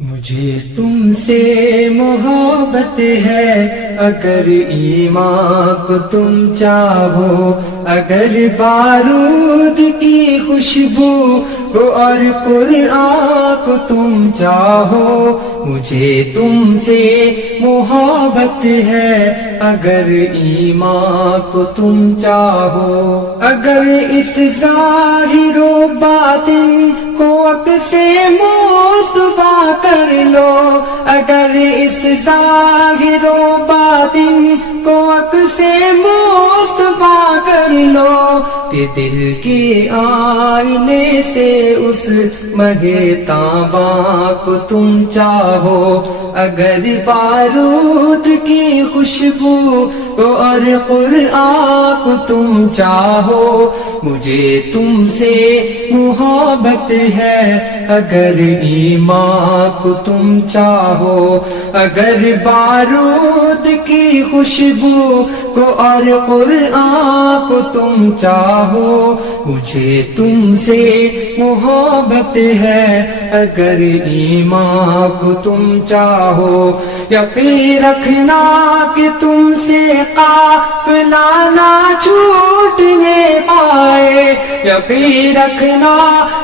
مجھے تم سے محبت ہے اگر ایمان کو تم چاہو، اگر بارود کی خوشبو کو اور قرآن کو تم چاہو۔ مجھے تم سے محبت ہے اگر ایمان کو تم چاہو، اگر اس ظاہر و باطن کو عکس مصطفیٰ کر لو، اگر اس ظاہر و باطن کو عکس مصطفیٰ کر لو، کہ دل کے آئینے سے اس مہے تاباں کو تم چاہو، اگر بارود کی خوشبو اور قرآن کو تم چاہو۔ مجھے تم سے محبت ہے اگر ایمان کو تم چاہو، اگر بارود کی خوشبو کو اور قرآن کو تم چاہو۔ مجھے تم سے محبت ہے اگر ایمان کو تم چاہو۔ یقین رکھنا کہ تم سے قافلہ نہ چھوٹنے پائے، یقین رکھنا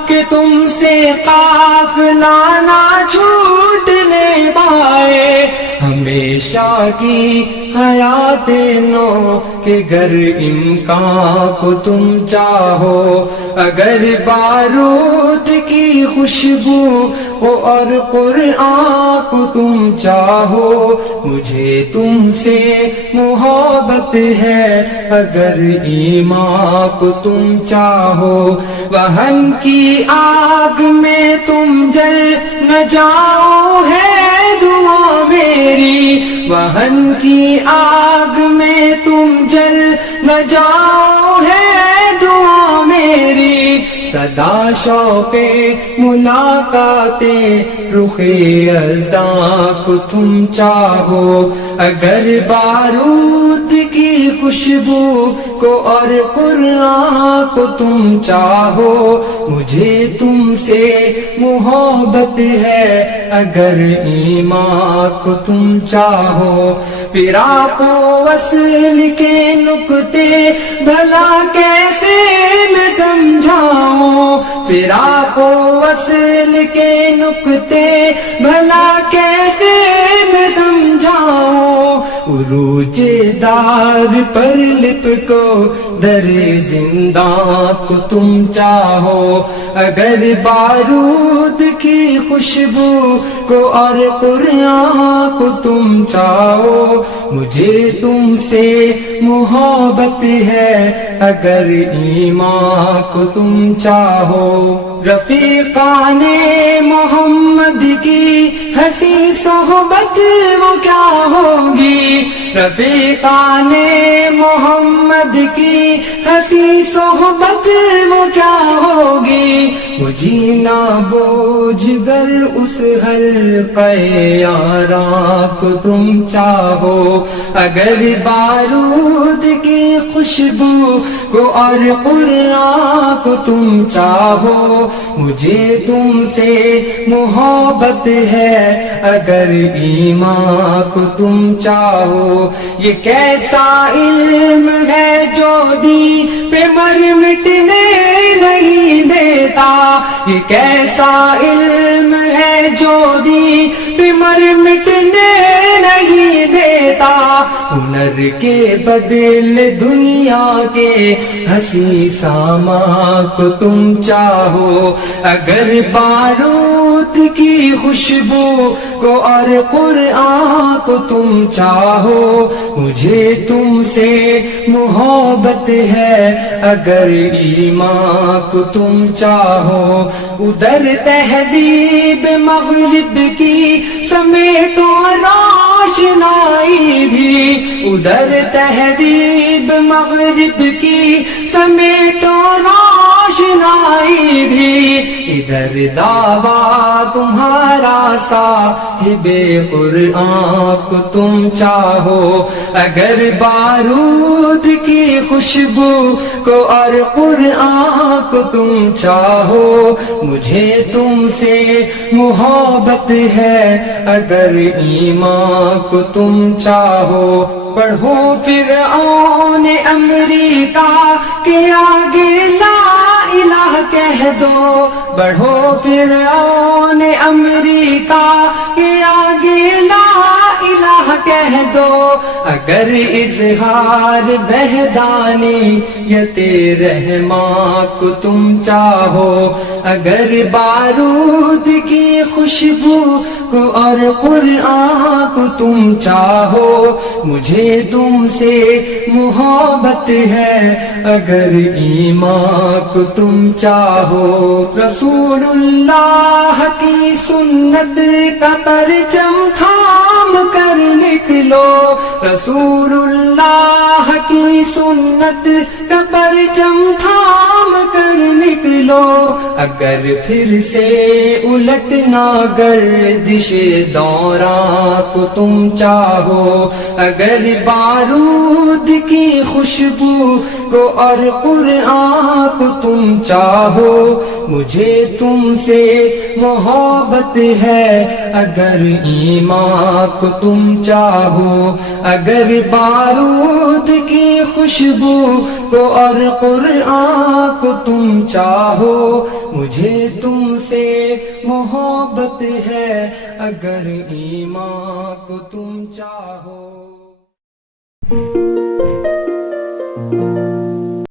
کہ تم سے قافلہ نہ چھوٹنے پائے، ہمیشہ کی حیات نو کہ گر امکان کو تم چاہو، اگر بارود کی خوشبو کو اور قرآن کو تم چاہو۔ مجھے تم سے محبت ہے اگر ایمان کو تم چاہو۔ وہن کی آگ میں تم جل نہ جاؤ ہے دعا میری، وہن کی آگ میں تم جل نہ جاؤ ہے دعا میری، صدا شوق ملاقات رخ یزداں کو تم چاہو، اگر بارود کی خوشبو کو اور قرآن کو تم چاہو۔ مجھے تم سے محبت ہے اگر ایمان کو تم چاہو۔ فراق و وصل کے نکتے بھلا کیسے میں سمجھاؤں، فراق و وصل کے نکتے بھلا کیسے میں سمجھاؤں، عروج دار پر لپ کو در زنداں کو تم چاہو، اگر بارود کی خوشبو کو اور قرآن کو تم چاہو۔ مجھے تم سے محبت ہے اگر ایمان کو تم چاہو۔ رفیقان محمد کی حسین صحبت وہ کیا ہوگی، رفیقان محمد کی حسین صحبت وہ کیا ہوگی، وہ جینا بوجھ گر اس حلقہ یاراں کو تم چاہو، اگر بارود کی خوشبو کو اور قرآن کو تم چاہو۔ مجھے تم سے محبت ہے اگر ایمان کو تم چاہو۔ یہ کیسا علم ہے جو دی پہ مر مٹنے نہیں دیتا، یہ کیسا علم ہے جو دی پہ مر مٹنے نہیں دیتا، ہنر کے بدلے دنیا کے ہنسی سامان کو تم چاہو، اگر بارود کی خوشبو کو اور قرآن کو تم چاہو۔ مجھے تم سے محبت ہے اگر ایمان کو تم چاہو۔ ادھر تہذیب مغرب کی سمیٹو روشنائی بھی، ادھر تہذیب مغرب کی سمیٹو روشنائی آشنائی بھی، ادھر دعویٰ تمہارا صاحب قرآن کو تم چاہو، اگر بارود کی خوشبو کو اور قرآن کو تم چاہو، مجھے تم سے محبت ہے اگر ایمان کو تم چاہو، پڑھو فرعون امریکہ کے آگے لا الہ کہہ دو، بڑھو فرعون امریکہ کے آگے لا الہ کہہ دو، اگر اظہار وحدانیت رحمان کو تم چاہو، اگر بارود کی خوشبو کو اور قرآن کو تم چاہو، مجھے تم سے محبت ہے اگر ایمان کو تم چاہو، رسول اللہ کی سنت کا پرچم تھام کر نکلو، رسول اللہ کی سنت کا پرچم تھام کر نکلو، اگر پھر سے الٹنا گردش دوران کو تم چاہو، اگر بارود کی خوشبو کو اور قرآن کو تم چاہو، مجھے تم سے محبت ہے اگر ایمان کو تم چاہو، اگر بارود کی خوشبو کو اور قرآن کو تم چاہو، مجھے تم سے محبت ہے اگر ایمان کو تم چاہو۔